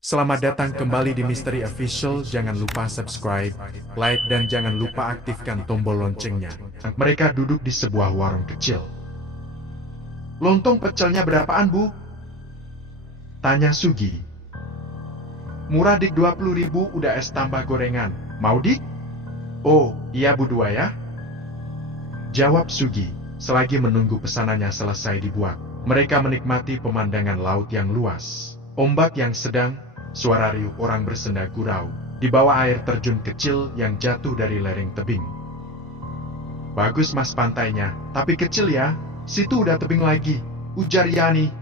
Selamat datang kembali di Misteri Official. Jangan lupa subscribe, like, dan jangan lupa aktifkan tombol loncengnya. Mereka duduk di sebuah warung kecil. "Lontong pecelnya berapaan, Bu?" tanya Sugi. "Murah dik, 20.000, udah es tambah gorengan. Mau dik?" "Oh, iya Bu, 2 ya," jawab Sugi, selagi menunggu pesanannya selesai dibuat. Mereka menikmati pemandangan laut yang luas, ombak yang sedang, suara riuh orang bersenda gurau di bawah air terjun kecil yang jatuh dari lereng tebing. "Bagus Mas pantainya, tapi kecil ya, situ udah tebing lagi," ujar Yani.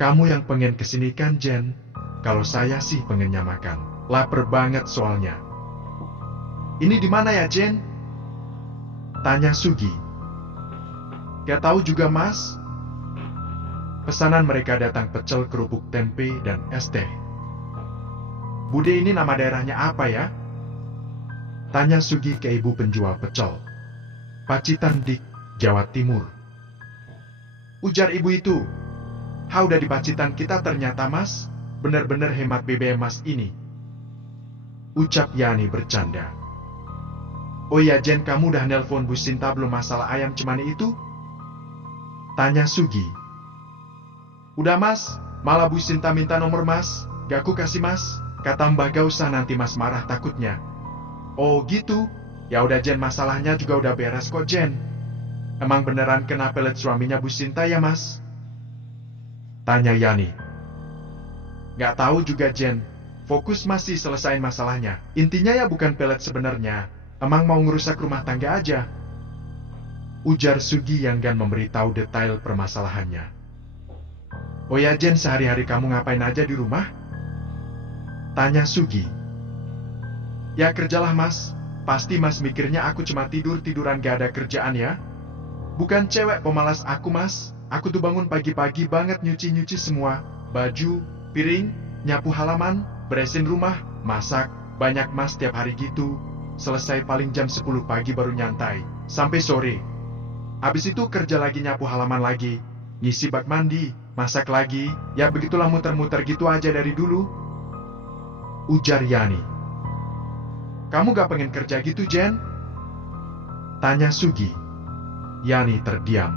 "Kamu yang pengen kesini kan, Jen? Kalau saya sih pengennya makan, lapar banget soalnya." "Ini di mana ya, Jen?" tanya Sugi. "Gak tahu juga Mas." Pesanan mereka datang pecel, kerupuk tempe, dan es teh. "Bude, ini nama daerahnya apa ya?" tanya Sugi ke ibu penjual pecel. "Pacitan dik, Jawa Timur," ujar ibu itu. "Ha, udah di Pacitan kita ternyata Mas, bener-bener hemat BBM Mas ini," ucap Yani bercanda. "Oh ya Jen, kamu udah nelpon Bu Sinta belum masalah ayam cemani itu?" tanya Sugi. "Udah Mas, malah Bu Sinta minta nomor Mas, gak aku kasih Mas, kata Mbak gak usah nanti Mas marah takutnya." "Oh gitu, ya udah Jen, masalahnya juga udah beres kok Jen. Emang beneran kena pelet suaminya Bu Sinta ya Mas?" tanya Yani. "Gak tahu juga Jen, fokus masih selesain masalahnya. Intinya ya bukan pelet sebenarnya, emang mau ngerusak rumah tangga aja," ujar Sugi yang enggan memberitahu detail permasalahannya. "Oh ya Jen, sehari-hari kamu ngapain aja di rumah?" tanya Sugi. "Ya kerjalah Mas, pasti Mas mikirnya aku cuma tidur-tiduran gak ada kerjaan ya? Bukan cewek pemalas aku Mas, aku tuh bangun pagi-pagi banget nyuci-nyuci semua, baju, piring, nyapu halaman, beresin rumah, masak, banyak Mas tiap hari gitu. Selesai paling jam 10 pagi baru nyantai, sampai sore. Habis itu kerja lagi, nyapu halaman lagi, ngisi bak mandi, masak lagi, ya begitulah muter-muter gitu aja dari dulu," ujar Yani. "Kamu gak pengen kerja gitu Jen?" tanya Sugi. Yani terdiam.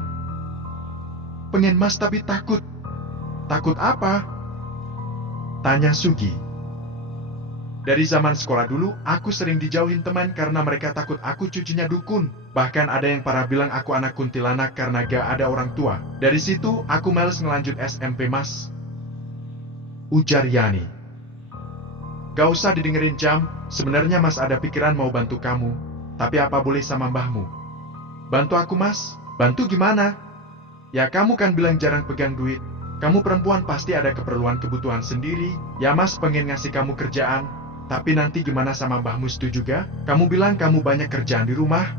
"Pengen Mas tapi takut." "Takut apa?" tanya Sugi. "Dari zaman sekolah dulu, aku sering dijauhin teman karena mereka takut aku cucunya dukun. Bahkan ada yang parah bilang aku anak kuntilanak karena gak ada orang tua. Dari situ, aku males ngelanjut SMP Mas," ujar Yani. "Gak usah didengerin Jam, sebenarnya Mas ada pikiran mau bantu kamu. Tapi apa boleh sama mbahmu?" "Bantu aku Mas?" "Bantu gimana?" "Ya kamu kan bilang jarang pegang duit. Kamu perempuan pasti ada keperluan kebutuhan sendiri. Ya Mas pengen ngasih kamu kerjaan. Tapi nanti gimana sama mbahmu, setuju gak? Kamu bilang kamu banyak kerjaan di rumah,"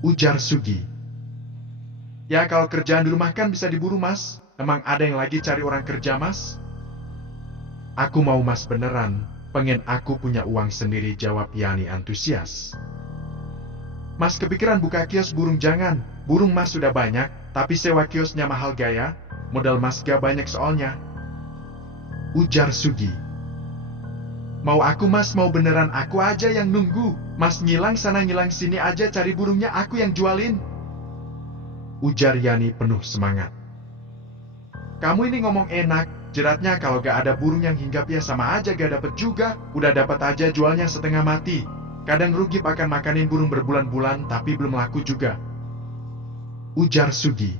ujar Sugi. "Ya kalau kerjaan di rumah kan bisa diburu Mas. Emang ada yang lagi cari orang kerja Mas?" "Aku mau Mas beneran, pengen aku punya uang sendiri," jawab Yani antusias. "Mas kepikiran buka kios burung? Jangan, burung Mas sudah banyak, tapi sewa kiosnya mahal gaya. Modal Mas gak banyak soalnya," ujar Sugi. "Mau aku Mas, mau beneran aku aja yang nunggu. Mas ngilang sana ngilang sini aja cari burungnya, aku yang jualin," ujar Yani penuh semangat. "Kamu ini ngomong enak, jeratnya kalau gak ada burung yang hinggap ya sama aja gak dapet juga. Udah dapat aja jualnya setengah mati. Kadang rugi makan makanin burung berbulan-bulan tapi belum laku juga," ujar Sugi.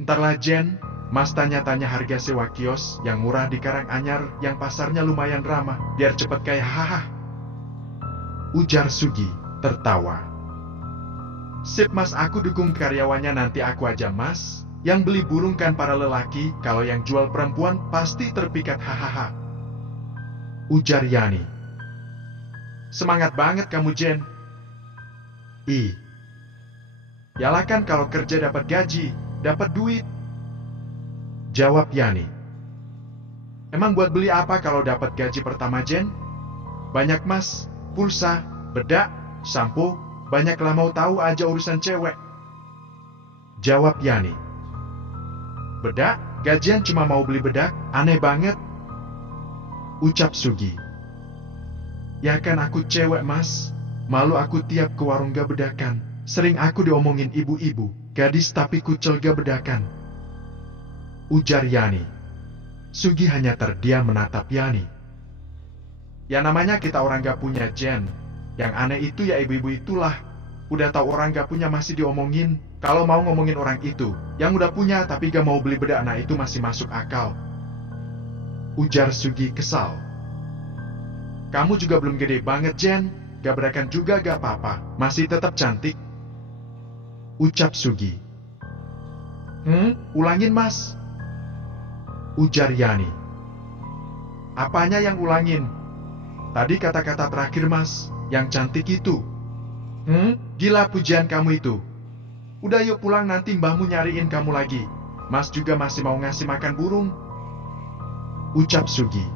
"Entarlah Jen, Mas tanya-tanya harga sewa kios yang murah di Karanganyar yang pasarnya lumayan ramah, biar cepet kaya, haha," ujar Sugi, tertawa. "Sip Mas, aku dukung karyawannya, nanti aku aja Mas. Yang beli burung kan para lelaki, kalau yang jual perempuan pasti terpikat, hahaha," ujar Yani. "Semangat banget kamu Jen." "Ih, yalah kan kalau kerja dapat gaji, dapat duit," jawab Yani. "Emang buat beli apa kalau dapat gaji pertama Jen?" "Banyak Mas, pulsa, bedak, sampo, banyak lah, mau tahu aja urusan cewek," jawab Yani. "Bedak? Gajian cuma mau beli bedak, aneh banget. Ucap Sugi. Ya kan aku cewek mas, malu aku tiap ke warung gak bedakan. Sering aku diomongin ibu-ibu, gadis tapi kucel gak bedakan. Ujar Yani. Sugi hanya terdiam menatap Yani. Ya namanya kita orang gak punya Jen. Yang aneh itu ya ibu-ibu itulah. Udah tahu orang gak punya masih diomongin. Kalau mau ngomongin orang itu, yang udah punya tapi gak mau beli bedak, nah itu masih masuk akal. Ujar Sugi kesal. Kamu juga belum gede banget Jen, gak bedakan juga gak apa-apa, masih tetap cantik. Ucap Sugi. Ulangin mas. Ujar Yani. Apanya yang ulangin? Tadi kata-kata terakhir mas, yang cantik itu. Gila pujian kamu itu. Udah yuk pulang, nanti mbahmu nyariin kamu lagi. Mas juga masih mau ngasih makan burung. Ucap Sugi.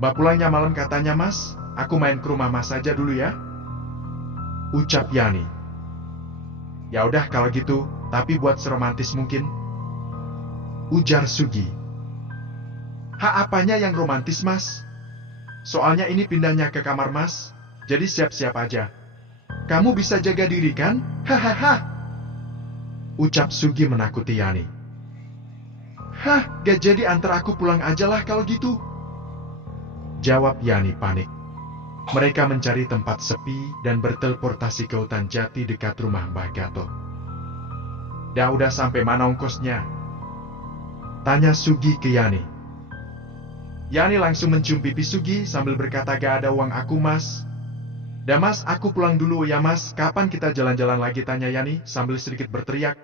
Mbah pulangnya malam katanya mas, aku main ke rumah mas aja dulu ya. Ucap Yani. Ya udah kalau gitu, tapi buat seromantis mungkin. Ujar Sugi. Apanya yang romantis mas? Soalnya ini pindahnya ke kamar mas, jadi siap-siap aja. Kamu bisa jaga diri kan? Hahaha. Ucap Sugi menakuti Yani. Gak jadi, antar aku pulang aja lah kalau gitu. Jawab Yani panik. Mereka mencari tempat sepi dan berteleportasi ke hutan jati dekat rumah Mbah Gatot. Udah sampai mana ongkosnya? Tanya Sugi ke Yani. Yani langsung mencium pipi Sugi sambil berkata, gak ada uang aku mas. Dah mas, aku pulang dulu ya mas, kapan kita jalan-jalan lagi, tanya Yani sambil sedikit berteriak.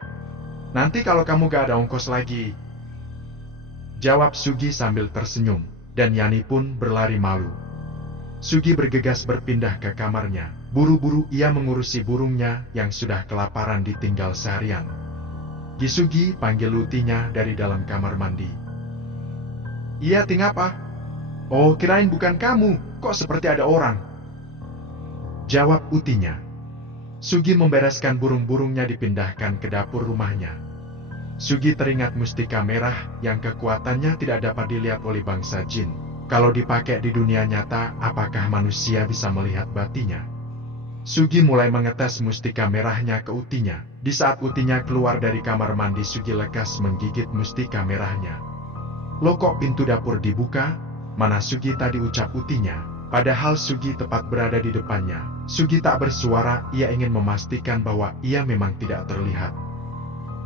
Nanti kalau kamu gak ada ongkos lagi. Jawab Sugi sambil tersenyum, dan Yani pun berlari malu. Sugi bergegas berpindah ke kamarnya, buru-buru ia mengurusi burungnya yang sudah kelaparan ditinggal seharian. Sugi panggil Lutinya dari dalam kamar mandi. Iya ting apa? Oh kirain bukan kamu, kok seperti ada orang. Jawab Utinya. Sugi membereskan burung-burungnya dipindahkan ke dapur rumahnya. Sugi teringat mustika merah yang kekuatannya tidak dapat dilihat oleh bangsa jin. Kalau dipakai di dunia nyata, apakah manusia bisa melihat batinya? Sugi mulai mengetes mustika merahnya ke Utinya. Di saat Utinya keluar dari kamar mandi, Sugi lekas menggigit mustika merahnya. Loh kok pintu dapur dibuka? Mana Sugi tadi, ucap Utinya. Padahal Sugi tepat berada di depannya. Sugi tak bersuara, ia ingin memastikan bahwa ia memang tidak terlihat.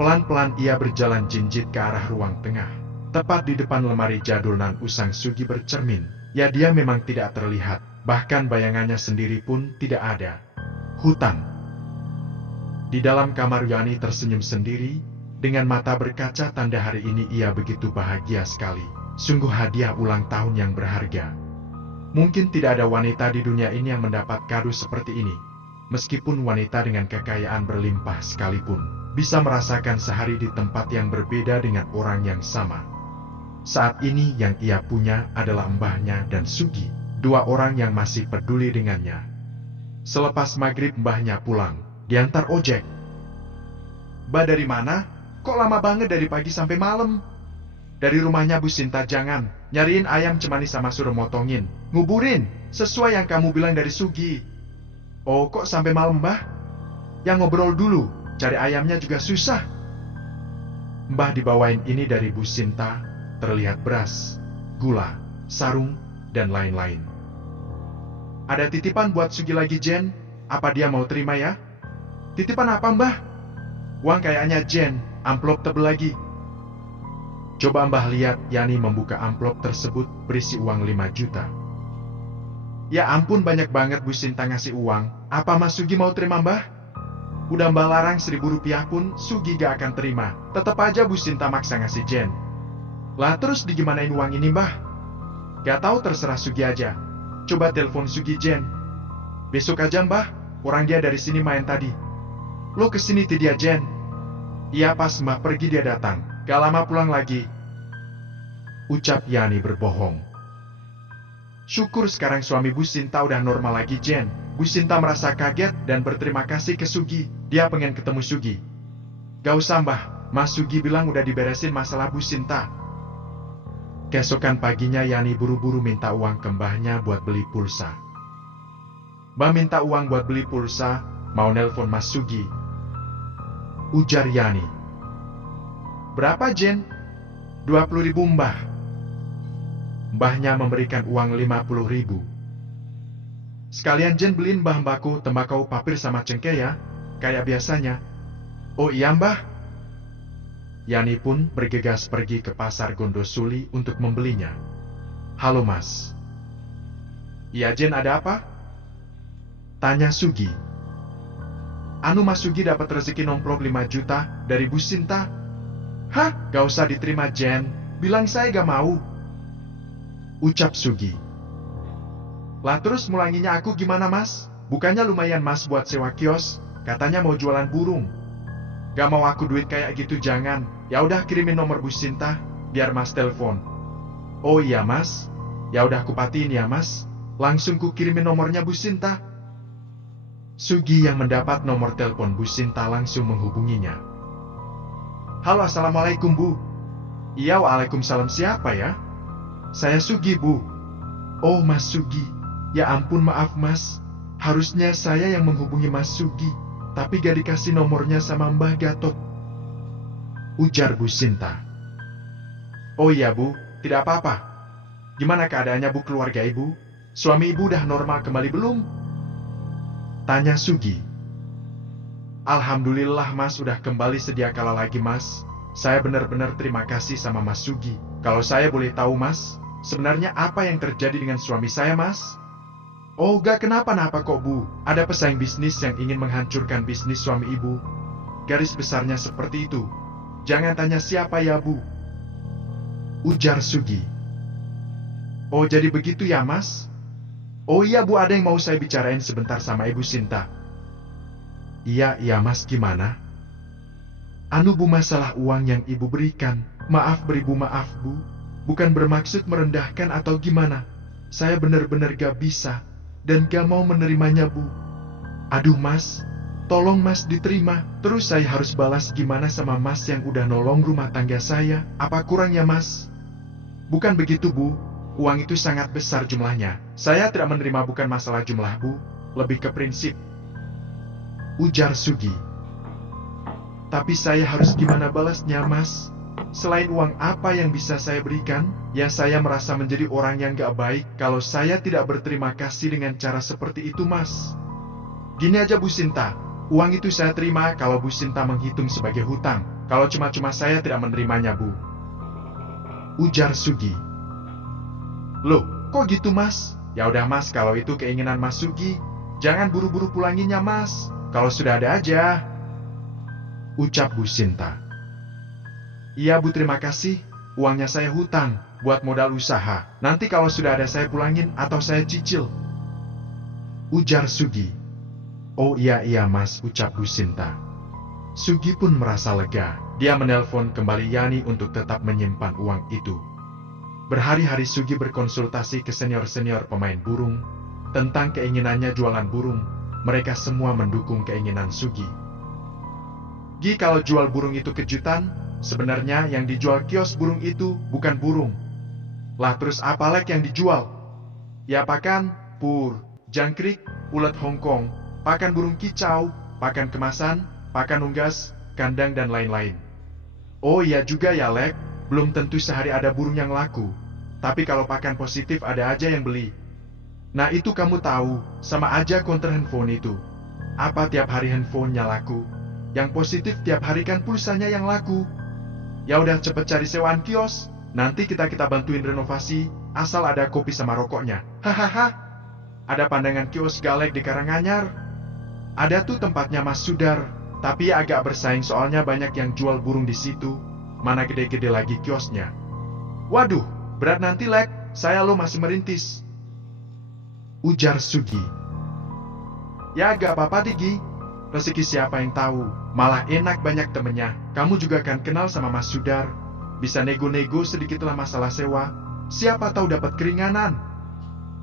Pelan-pelan ia berjalan jinjit ke arah ruang tengah. Tepat di depan lemari jadul nan usang Sugi bercermin. Ya dia memang tidak terlihat, bahkan bayangannya sendiri pun tidak ada. Hutan. Di dalam kamar Yani tersenyum sendiri, dengan mata berkaca tanda hari ini ia begitu bahagia sekali. Sungguh hadiah ulang tahun yang berharga. Mungkin tidak ada wanita di dunia ini yang mendapat kado seperti ini. Meskipun wanita dengan kekayaan berlimpah sekalipun, bisa merasakan sehari di tempat yang berbeda dengan orang yang sama. Saat ini yang ia punya adalah mbahnya dan Sugi, dua orang yang masih peduli dengannya. Selepas maghrib mbahnya pulang, diantar ojek. Mbah dari mana? Kok lama banget dari pagi sampai malam? Dari rumahnya Bu Sinta, jangan. Nyariin ayam cemani sama suruh motongin. Nguburin, sesuai yang kamu bilang dari Sugi. Oh kok sampai malam mbah? Yang ngobrol dulu, cari ayamnya juga susah. Mbah dibawain ini dari Bu Sinta, terlihat beras, gula, sarung, dan lain-lain. Ada titipan buat Sugi lagi Jen, apa dia mau terima ya? Titipan apa mbah? Uang kayaknya Jen, amplop tebel lagi. Coba mbah lihat. Yani membuka amplop tersebut berisi uang 5 juta. Ya ampun, banyak banget Bu Sinta ngasih uang. Apa Mas Sugi mau terima mbah? Udah mbah larang 1.000 rupiah pun Sugi gak akan terima. Tetap aja Bu Sinta maksa ngasih Jen. Lah terus digimanain uang ini mbah? Gak tahu, terserah Sugi aja. Coba telepon Sugi Jen. Besok aja mbah, orang dia dari sini main tadi. Lo kesini ti dia Jen. Iya pas mbah pergi dia datang. Gak lama pulang lagi. Ucap Yani berbohong. Syukur sekarang suami Bu Sinta udah normal lagi Jen. Bu Sinta merasa kaget dan berterima kasih ke Sugi. Dia pengen ketemu Sugi. Gak usah mbah, Mas Sugi bilang udah diberesin masalah Bu Sinta. Keesokan paginya Yani buru-buru minta uang ke mbahnya buat beli pulsa. Mbah minta uang buat beli pulsa, mau nelpon Mas Sugi. Ujar Yani. Berapa Jen? 20.000 mbah. Mbahnya memberikan uang 50.000. Sekalian Jen beliin mbah-mbahku tembakau papir sama cengkeh ya, kayak biasanya. Oh iya mbah. Yani pun bergegas pergi ke pasar Gondosuli untuk membelinya. Halo mas. Iya Jen, ada apa? Tanya Sugi. Anu Mas Sugi dapat rezeki nomplok 5 juta dari Bu Sinta. Hah? Gak usah diterima Jen, bilang saya gak mau. Ucap Sugi. Lah terus mulanginya aku gimana mas? Bukannya lumayan mas buat sewa kios, katanya mau jualan burung. Gak mau aku duit kayak gitu jangan. Ya udah kirimin nomor Bu Sinta, biar mas telepon. Oh iya mas, ya udah kupatiin ya mas. Langsung ku kirimin nomornya Bu Sinta. Sugi yang mendapat nomor telepon Bu Sinta langsung menghubunginya. Halo assalamualaikum Bu. Iya waalaikumsalam, siapa ya? Saya Sugi Bu. Oh Mas Sugi, ya ampun maaf mas. Harusnya saya yang menghubungi Mas Sugi, tapi gak dikasih nomornya sama Mbah Gatot. Ujar Bu Sinta. Oh iya Bu, tidak apa-apa. Gimana keadaannya Bu, keluarga Ibu? Suami Ibu udah normal kembali belum? Tanya Sugi. Alhamdulillah mas udah kembali sedia kala lagi mas. Saya benar-benar terima kasih sama Mas Sugi. Kalau saya boleh tahu mas, sebenarnya apa yang terjadi dengan suami saya mas? Oh gak kenapa-napa kok Bu. Ada pesaing bisnis yang ingin menghancurkan bisnis suami Ibu. Garis besarnya seperti itu. Jangan tanya siapa ya Bu. Ujar Sugi. Oh jadi begitu ya mas? Oh iya Bu, ada yang mau saya bicarain sebentar sama Ibu Sinta. Iya mas, gimana? Anu Bu, masalah uang yang Ibu berikan. Maaf beribu, maaf Bu. Bukan bermaksud merendahkan atau gimana. Saya benar-benar gak bisa dan gak mau menerimanya Bu. Aduh mas, tolong mas diterima. Terus saya harus balas gimana sama mas yang udah nolong rumah tangga saya? Apa kurangnya mas? Bukan begitu Bu. Uang itu sangat besar jumlahnya. Saya tidak menerima, bukan masalah jumlah Bu, lebih ke prinsip. Ujar Sugi. Tapi saya harus gimana balasnya mas? Selain uang apa yang bisa saya berikan? Ya saya merasa menjadi orang yang gak baik kalau saya tidak berterima kasih dengan cara seperti itu mas. Gini aja Bu Sinta, uang itu saya terima kalau Bu Sinta menghitung sebagai hutang. Kalau cuma-cuma saya tidak menerimanya Bu. Ujar Sugi. Loh, kok gitu mas? Ya udah mas, kalau itu keinginan Mas Sugi, jangan buru-buru pulanginya mas. Kalau sudah ada aja. Ucap Bu Sinta. Iya Bu, terima kasih. Uangnya saya hutang, buat modal usaha. Nanti kalau sudah ada saya pulangin atau saya cicil. Ujar Sugi. Oh iya mas, ucap Bu Sinta. Sugi pun merasa lega. Dia menelpon kembali Yani untuk tetap menyimpan uang itu. Berhari-hari Sugi berkonsultasi ke senior-senior pemain burung tentang keinginannya jualan burung. Mereka semua mendukung keinginan Sugi. Gi, kalau jual burung itu kejutan, sebenarnya yang dijual kios burung itu bukan burung. Lah terus apa lagi yang dijual? Ya pakan, pur, jangkrik, ulet Hongkong, pakan burung kicau, pakan kemasan, pakan unggas, kandang dan lain-lain. Oh iya juga ya Lek. Belum tentu sehari ada burung yang laku. Tapi kalau pakan positif ada aja yang beli. Nah itu kamu tahu, sama aja counter handphone itu. Apa tiap hari handphonenya laku? Yang positif tiap hari kan pulsanya yang laku. Ya udah cepet cari sewaan kios. Nanti kita bantuin renovasi, asal ada kopi sama rokoknya. Hahaha. Ada pandangan kios galek di Karanganyar. Ada tuh tempatnya Mas Sudar. Tapi agak bersaing soalnya banyak yang jual burung di situ. Mana gede-gede lagi kiosnya. Waduh, berat nanti Lek, saya lo masih merintis. Ujar Sugi. Ya gak apa-apa Digi, rezeki siapa yang tahu. Malah enak banyak temennya. Kamu juga kan kenal sama Mas Sudar. Bisa nego-nego sedikitlah masalah sewa. Siapa tahu dapat keringanan.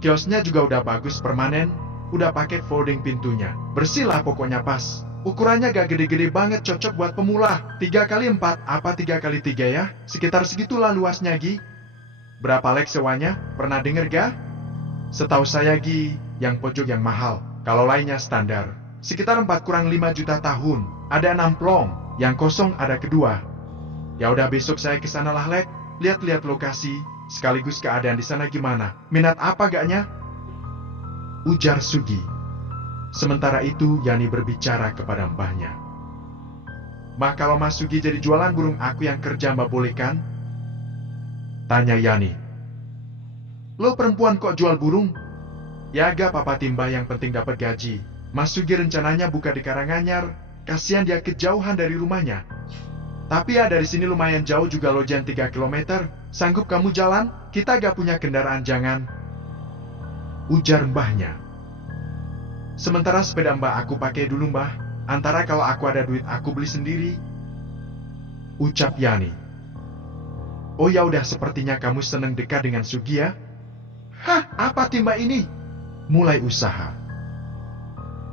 Kiosnya juga udah bagus permanen. Udah pakai folding pintunya. Bersih lah pokoknya pas. Ukurannya gak gede-gede banget, cocok buat pemula. 3 kali 4, apa 3 kali 3 ya? Sekitar segitulah luasnya, Gi. Berapa lek sewanya? Pernah denger gak? Setahu saya, Gi, yang pojok yang mahal. Kalau lainnya standar. Sekitar 4 kurang 5 juta tahun. Ada 6 plong, yang kosong ada kedua. Ya udah, besok saya kesana lah, lek. Lihat-lihat lokasi, sekaligus keadaan di sana gimana. Minat apa gaknya? Ujar Sugi. Sementara itu, Yani berbicara kepada mbahnya. Mah, kalau Mas Sugi jadi jualan burung aku yang kerja, mbak boleh kan? Tanya Yani. Lo perempuan kok jual burung? Ya gak apa-apa Timba, yang penting dapat gaji. Mas Sugi rencananya buka di Karanganyar. Kasihan dia kejauhan dari rumahnya. Tapi ya dari sini lumayan jauh juga, lojan 3 km. Sanggup kamu jalan? Kita gak punya kendaraan, jangan. Ujar mbahnya. Sementara sepeda mbak aku pakai dulu, mbah. Antara kalau aku ada duit aku beli sendiri. Ucap Yani. Oh ya udah, sepertinya kamu seneng dekat dengan Sugi ya? Hah, apa Timba ini? Mulai usaha.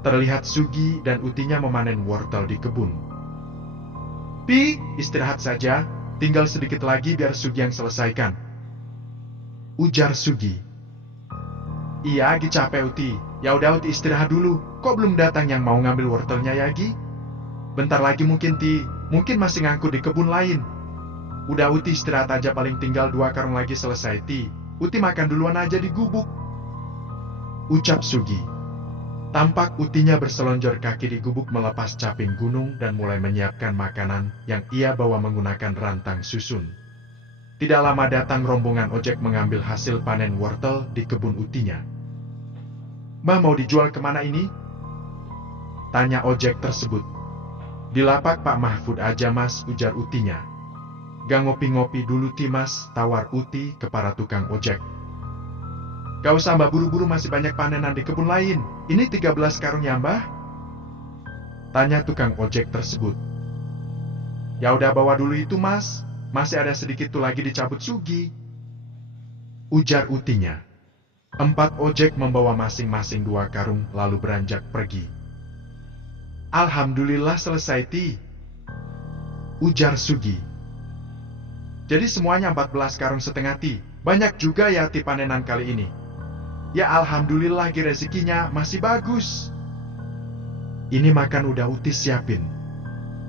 Terlihat Sugi dan Utinya memanen wortel di kebun. Pi, istirahat saja. Tinggal sedikit lagi biar Sugi yang selesaikan. Ujar Sugi. Iya, Gi capek Uti. Ya udah Uti istirahat dulu. Kok belum datang yang mau ngambil wortelnya ya, Gi? Bentar lagi mungkin Ti. Mungkin masih ngangkut di kebun lain. Udah Uti istirahat aja, paling tinggal 2 karung lagi selesai Ti. Uti makan duluan aja di gubuk. Ucap Sugi. Tampak Utinya berselonjor kaki di gubuk melepas caping gunung dan mulai menyiapkan makanan yang ia bawa menggunakan rantang susun. Tidak lama datang rombongan ojek mengambil hasil panen wortel di kebun Utinya. Mbah, mau dijual kemana ini? Tanya ojek tersebut. Di lapak Pak Mahfud aja mas, ujar Utinya. Gak ngopi-ngopi dulu ti mas, tawar Uti ke para tukang ojek. Gak usah mbah, buru-buru masih banyak panenan di kebun lain. Ini 13 karung ya mbah? Tanya tukang ojek tersebut. Ya udah bawa dulu itu mas, masih ada sedikit tuh lagi dicabut Sugi. Ujar Utinya. 4 ojek membawa masing-masing 2 karung lalu beranjak pergi. Alhamdulillah selesai ti. Ujar Sugi. Jadi semuanya 14 karung setengah ti. Banyak juga ya ti panenan kali ini. Ya alhamdulillah Gi, rezekinya masih bagus. Ini makan udah Uti siapin.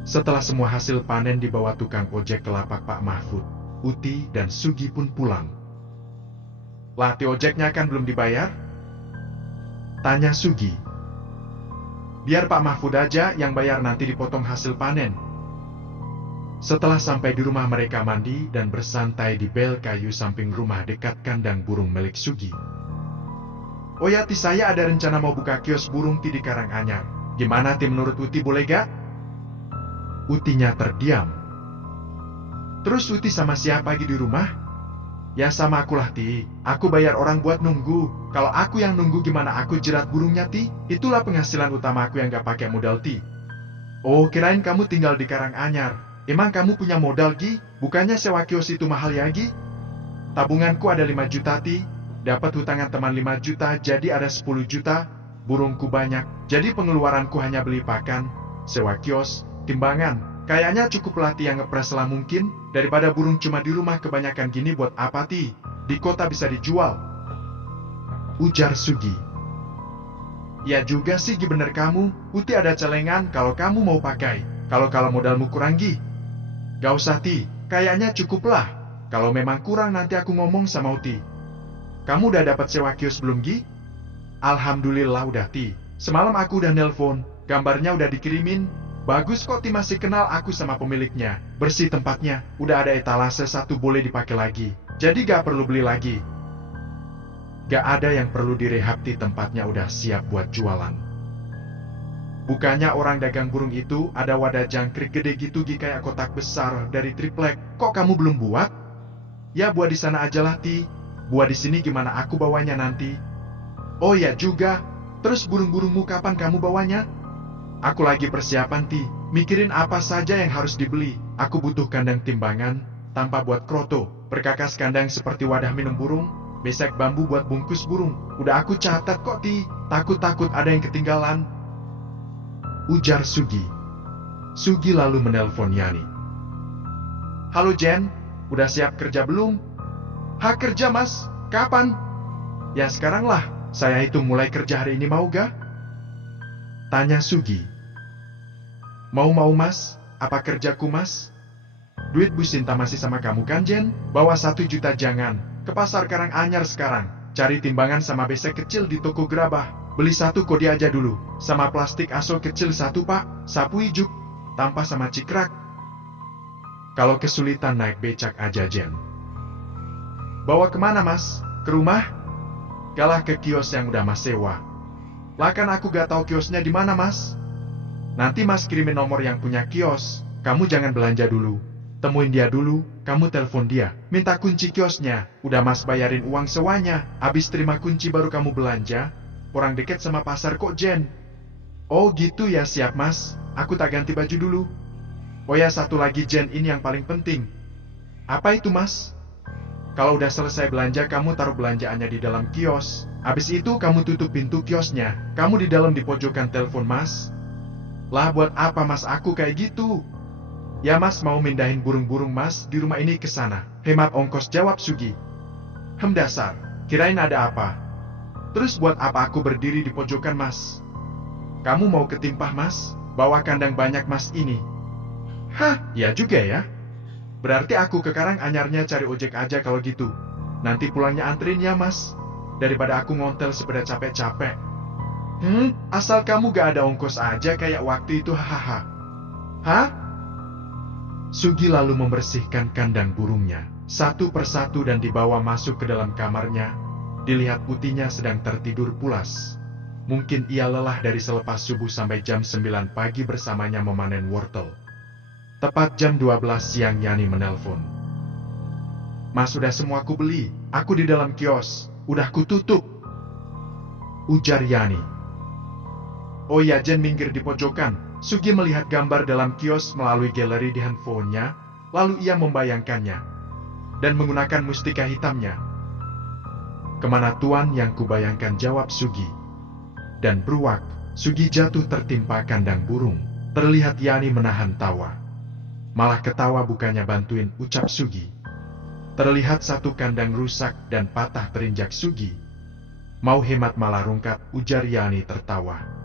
Setelah semua hasil panen dibawa tukang ojek ke lapak Pak Mahfud, Uti dan Sugi pun pulang. Lah, ti ojeknya kan belum dibayar? Tanya Sugi. Biar Pak Mahfud aja yang bayar, nanti dipotong hasil panen. Setelah sampai di rumah, mereka mandi dan bersantai di bel kayu samping rumah dekat kandang burung milik Sugi. Oh ya ti, saya ada rencana mau buka kios burung ti di Karanganyar. Gimana ti menurut Uti, boleh gak? Utinya terdiam. Terus Uti sama siapa lagi di rumah? Ya sama akulah ti, aku bayar orang buat nunggu. Kalau aku yang nunggu gimana aku jerat burungnya ti? Itulah penghasilan utama aku yang gak pakai modal ti. Oh, kirain kamu tinggal di Karanganyar. Emang kamu punya modal Gi? Bukannya sewa kios itu mahal ya Gi? Tabunganku ada 5 juta ti. Dapat hutangan teman 5 juta, jadi ada 10 juta. Burungku banyak, jadi pengeluaranku hanya beli pakan, sewa kios, timbangan. Kayaknya cukup latih yang ngepres lah mungkin. Daripada burung cuma di rumah kebanyakan gini, buat apa ti? Di kota bisa dijual. Ujar Sugi. Ya juga sih Gi, bener kamu. Uti ada celengan kalau kamu mau pakai. Kalau modalmu kurang Gi. Gak usah ti, kayaknya cukup lah. Kalau memang kurang nanti aku ngomong sama Uti. Kamu udah dapat sewa kios belum Gi? Alhamdulillah udah ti. Semalam aku udah nelpon, gambarnya udah dikirimin. Bagus kok ti, masih kenal aku sama pemiliknya. Bersih tempatnya, udah ada etalase 1 boleh dipakai lagi. Jadi gak perlu beli lagi. Gak ada yang perlu direhab ti, tempatnya udah siap buat jualan. Bukannya orang dagang burung itu ada wadah jangkrik gede gitu Gi, kayak kotak besar dari triplek. Kok kamu belum buat? Ya buat di sana aja lah ti. Buat di sini gimana aku bawanya nanti? Oh ya juga. Terus burung-burungmu kapan kamu bawanya? Aku lagi persiapan ti, mikirin apa saja yang harus dibeli. Aku butuh kandang timbangan, tanpa buat kroto, perkakas kandang seperti wadah minum burung, besek bambu buat bungkus burung. Udah aku catat kok ti, takut-takut ada yang ketinggalan. ujar Sugi. Sugi lalu menelpon Yani. Halo Jen, udah siap kerja belum? Kerja mas, kapan? Ya sekarang lah, saya itu mulai kerja hari ini mau gak? Tanya Sugi. Mau mas, apa kerjaku mas? Duit Bu Sinta masih sama kamu kan Jen? Bawa 1 juta jangan, ke pasar Karanganyar sekarang. Cari timbangan sama besek kecil di toko gerabah. Beli 1 kodi aja dulu, sama plastik aso kecil 1 pak, sapu ijuk, tanpa sama cikrak. Kalau kesulitan naik becak aja Jen. Bawa kemana mas? Ke rumah? Galah ke kios yang udah mas sewa. Lah kan aku gak tahu kiosnya di mana mas. Nanti mas kirimin nomor yang punya kios. Kamu jangan belanja dulu. Temuin dia dulu, kamu telepon dia. Minta kunci kiosnya. Udah mas bayarin uang sewanya. Abis terima kunci baru kamu belanja. Orang deket sama pasar kok Jen. Oh gitu ya siap mas. Aku tak ganti baju dulu. Oh ya satu lagi Jen ini yang paling penting. Apa itu mas? Kalau udah selesai belanja kamu taruh belanjaannya di dalam kios. Habis itu kamu tutup pintu kiosnya. Kamu di dalam di pojokan telepon mas. Lah buat apa mas aku kayak gitu? Ya mas mau mindahin burung-burung mas di rumah ini ke sana. Hemat ongkos jawab Sugi. Dasar, kirain ada apa? Terus buat apa aku berdiri di pojokan mas? Kamu mau ketimpah mas? Bawa kandang banyak mas ini. Ya juga ya. Berarti aku ke Karanganyarnya cari ojek aja kalau gitu. Nanti pulangnya anterin ya mas. Daripada aku ngontel sepeda capek-capek. Asal kamu gak ada ongkos aja kayak waktu itu hahaha. Sugi lalu membersihkan kandang burungnya satu persatu dan dibawa masuk ke dalam kamarnya. Dilihat putihnya sedang tertidur pulas. Mungkin ia lelah dari selepas subuh sampai jam 9 pagi bersamanya memanen wortel. Tepat jam 12 siang Yani menelpon. Mas udah semua aku beli, aku di dalam kios, udah kututup. Ujar Yani. Oh ya Jen minggir di pojokan. Sugi melihat gambar dalam kios melalui galeri di handphonenya, lalu ia membayangkannya. Dan menggunakan mustika hitamnya. Kemana tuan yang kubayangkan jawab Sugi. Dan beruak, Sugi jatuh tertimpa kandang burung. Terlihat Yani menahan tawa. Malah ketawa bukannya bantuin ucap Sugi. Terlihat 1 kandang rusak dan patah terinjak Sugi. Mau hemat malah rungkat ujar Yani tertawa.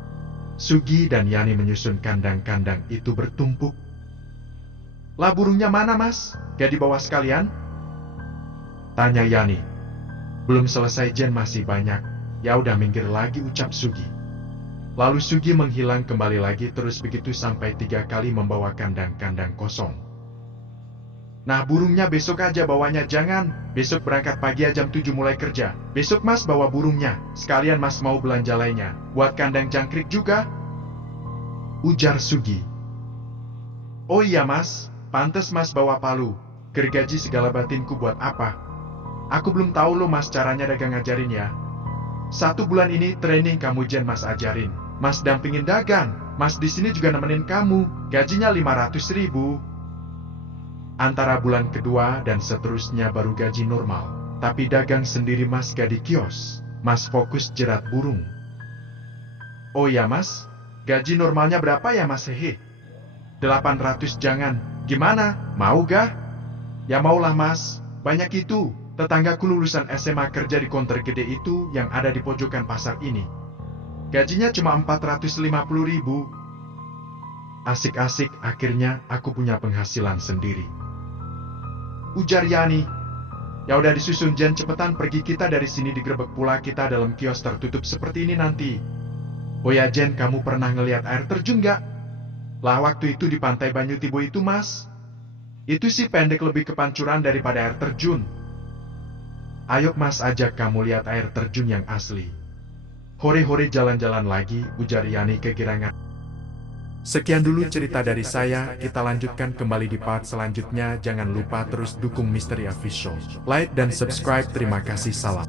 Sugi dan Yani menyusun kandang-kandang itu bertumpuk. Lah burungnya mana mas? Gak dibawa sekalian? Tanya Yani. Belum selesai Jen masih banyak. Ya udah minggir lagi ucap Sugi. Lalu Sugi menghilang kembali lagi terus begitu sampai 3 kali membawa kandang-kandang kosong. Nah burungnya besok aja bawanya jangan. Besok berangkat pagi jam 7 mulai kerja. Besok mas bawa burungnya. Sekalian mas mau belanja lainnya. Buat kandang jangkrik juga. Ujar Sugi. Oh iya mas. Pantes mas bawa palu. Gergaji segala batinku buat apa? Aku belum tahu lo mas caranya dagang ngajarin ya. 1 bulan ini training kamu Jen mas ajarin. Mas dampingin dagang. Mas di sini juga nemenin kamu. Gajinya 500.000. Antara bulan kedua dan seterusnya baru gaji normal. Tapi dagang sendiri mas gak di kios. Mas fokus jerat burung. Oh ya mas, gaji normalnya berapa ya mas hehe? 800 jangan. Gimana? Mau gak? Ya maulah mas. Banyak itu. Tetanggaku lulusan SMA kerja di konter gede itu yang ada di pojokan pasar ini. Gajinya cuma 450.000. Asik-asik akhirnya aku punya penghasilan sendiri. Ujar Yani. Ya udah disusun Jen cepetan pergi kita dari sini digerebek pula kita dalam kios tertutup seperti ini nanti. Oh ya Jen kamu pernah ngelihat air terjun gak? Lah waktu itu di pantai Banyutibo itu mas. Itu sih pendek lebih kepancuran daripada air terjun. Ayo mas ajak kamu lihat air terjun yang asli. Hore-hore jalan-jalan lagi, ujar Yani kegirangan. Sekian dulu cerita dari saya, kita lanjutkan kembali di part selanjutnya. Jangan lupa terus dukung Misteri Official. Like dan subscribe, terima kasih, salam.